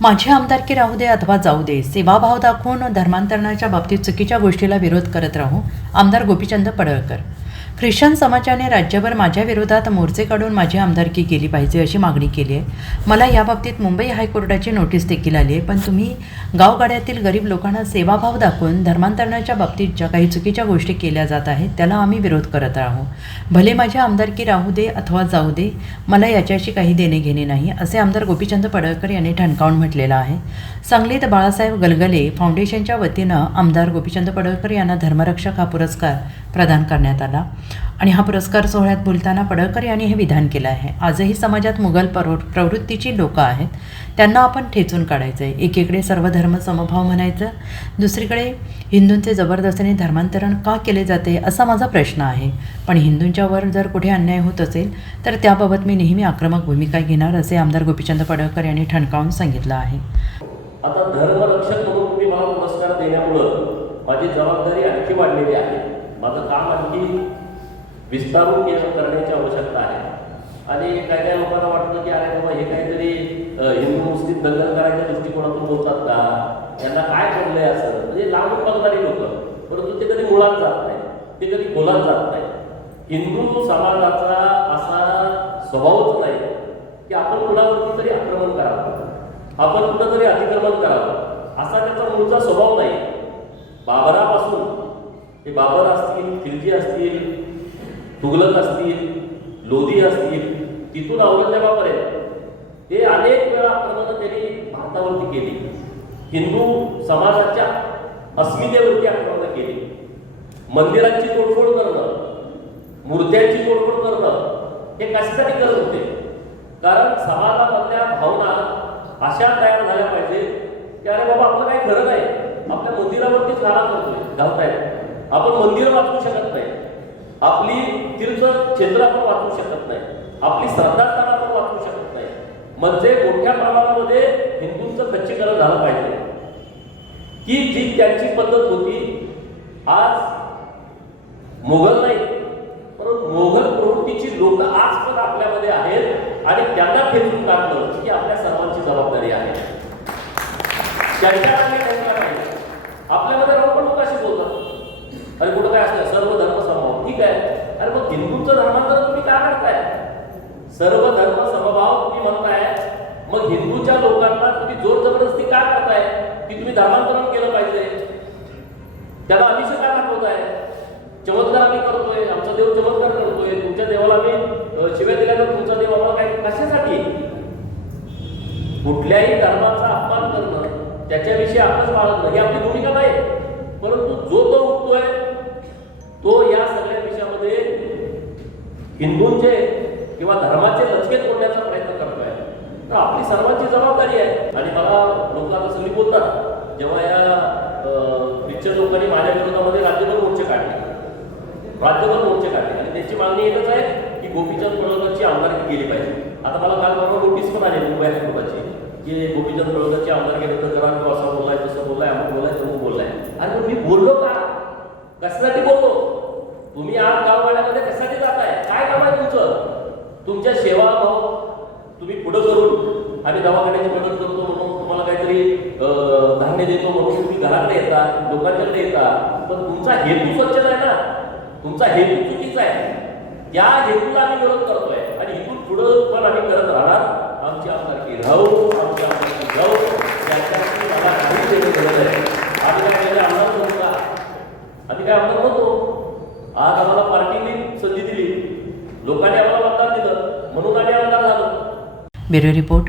माझी आमदारकी राहू दे अथवा जाऊ दे सेवाभाव दाखवून धर्मांतरणाच्या बाबतीत चुकीच्या गोष्टीला विरोध करत राहू आमदार गोपीचंद पडळकर. ख्रिश्चन समाजाने राज्यभर माझ्या विरोधात मोर्चे काढून माझी आमदारकी केली पाहिजे अशी मागणी केली आहे. मला याबाबतीत मुंबई हायकोर्टाची नोटीस देखील आली आहे. पण तुम्ही गावगाड्यातील गरीब लोकांना सेवाभाव दाखवून धर्मांतरणाच्या बाबतीत ज्या काही चुकीच्या गोष्टी केल्या जात आहेत त्याला आम्ही विरोध करत राहू भले माझी आमदारकी राहू दे अथवा जाऊ दे मला याच्याशी काही देणे घेणे नाही असे आमदार गोपीचंद पडळकर यांनी ठणकावून म्हटलेलं आहे. सांगलीत बाळासाहेब गलगले फाउंडेशनच्या वतीनं आमदार गोपीचंद पडळकर यांना धर्मरक्षक हा पुरस्कार प्रदान करण्यात आला. आणि हा पुरस्कार सोहळ्यात बोलताना पडळकर यांनी हे विधान केलं आहे. आजही समाजात मुघल प्रव प्रवृत्तीची लोकं आहेत. त्यांना आपण ठेचून काढायचं आहे. एकीकडे सर्व धर्म समभाव म्हणायचं दुसरीकडे हिंदूंचे जबरदस्तीने धर्मांतरण का केले जाते असा माझा प्रश्न आहे. पण हिंदूंच्यावर जर कुठे अन्याय होत असेल तर त्याबाबत मी नेहमी आक्रमक भूमिका घेणार असे आमदार गोपीचंद पडळकर यांनी ठणकावून सांगितलं आहे. आता धर्मरक्षक म्हणून मला पुरस्कार देण्यामुळं माझी जबाबदारी आणखी वाढलेली आहे. माझं काम आणखी विस्तारून केलं करण्याची आवश्यकता आहे. आणि काही काही लोकांना वाटतं की अरे बाबा हे काहीतरी हिंदू मुस्लिम दंगल करायच्या दृष्टिकोनातून बोलतात का? यांना काय पडलंय असं? म्हणजे लांबून बघणारी लोक. परंतु ते कधी मुळात जात नाही ते कधी खोलात जात नाही हिंदू समाजाचा असा स्वभावच नाही की आपण कुणावरती तरी आक्रमण करावं. आपण कुठंतरी अतिक्रमण करावं. असा त्याचा मूळचा स्वभाव नाही. बाबरापासून हे बाबर खिलजी असतील तुगलक असतील लोधी असतील तिथून औरंगजेबापर्यंत. हे अनेक वेळा आक्रमणं त्यांनी भारतावरती केली. हिंदू समाजाच्या अस्मितेवरती आक्रमणं केली. मंदिरांची तोडफोड करणं मूर्त्यांची तोडफोड करणं हे कशासाठी करत होते? कारण समाजामधल्या भावना अशा तयार झाल्या पाहिजे की अरे बाबा आपलं काही खरं नाही. आपल्या मंदिरावरतीच घाला करतोय घालतायत आपण मंदिर वाचवू शकत आपली तीर्थ क्षेत्र आपण वाचवू शकत नाही. आपली श्रद्धास्थान आपण वाचवू शकत नाही. म्हणजे मोठ्या प्रमाणामध्ये हिंदूंचं खच्चीकरण झालं पाहिजे. की जी त्यांची पद्धत होती आज मोगल नाही परंतु मोगल प्रवृत्तीची लोक आज पण आपल्यामध्ये आहेत आणि त्यांना फेकून काढणं ही आपल्या सर्वांची जबाबदारी आहे. त्यांच्या आपल्यामध्ये राहून पण लोक अशी बोलतात अरे कुठं काय असलं सर्व धर्म ठीक आहे अरे मग हिंदूंचं धर्मांतरण तुम्ही का करताय? सर्व धर्म समभाव तुम्ही म्हणताय. मग हिंदूच्या लोकांना तुम्ही जोर जबरदस्ती का करताय? की तुम्ही धर्मांतरण केलं पाहिजे? त्याला अभिषेक का दाखवताय? चमत्कार आम्ही करतोय आमचा देव चमत्कार करतोय. तुमच्या देवाला आम्ही शिव्या दिल्यानंतर तुमचा देव आम्हाला काय कशासाठी? कुठल्याही धर्माचा अपमान करणं त्याच्याविषयी आपणच बाळगणं ही आपली भूमिका नाही हिंदूंचे किंवा धर्माचे लचके तोडण्याचा प्रयत्न करतोय. तर आपली सर्वांची जबाबदारी आहे. आणि मला लोक आता सगळी बोलतात जेव्हा या पिक्चर लोकांनी माझ्या विरोधामध्ये राज्यभर मोर्चे काढले. राज्यभर मोर्चे काढले. आणि त्यांची मागणी एकच आहे की गोपीचंद पडळकरची आमदारकी केली पाहिजे. आता मला काल बरोबर नोटीस पण आली मुंबई हायकोर्टाची की गोपीचंद पडळकर आमदारकी रद्द करा किंवा असं बोललाय तसं बोललाय आम्ही बोललाय तसं बोललाय आणि मग मी बोललो का कशासाठी बोललो तुम्ही आज गाववाड्यामध्ये कशासाठी जाताय काय काम आहे तुमचं तुमच्या सेवा भाव तुम्ही पुढं करून आम्ही दवाखान्याची मदत करतो म्हणून तुम्हाला काहीतरी धान्य देतो म्हणून तुम्ही घराकडे येता लोकांच्याकडे येता. पण तुमचा हेतू स्वच्छ आहे ना. तुमचा हेतू चुकीचा आहे. त्या हेतूला आम्ही विरोध करतोय. आणि इथून पुढं पण आम्ही करत राहणार. आमची आमदारकी राहू आमची आमदारकी जाऊ. मला काही देणं आम्ही काय केलं? आमदार नव्हतो का? आम्ही काय आमदार नव्हतो आज आम्हाला पार्टीने संधी दिली. लोकांनी आम्हाला मतदान दिलं. म्हणून आम्ही आमदार झालो. Bureau report.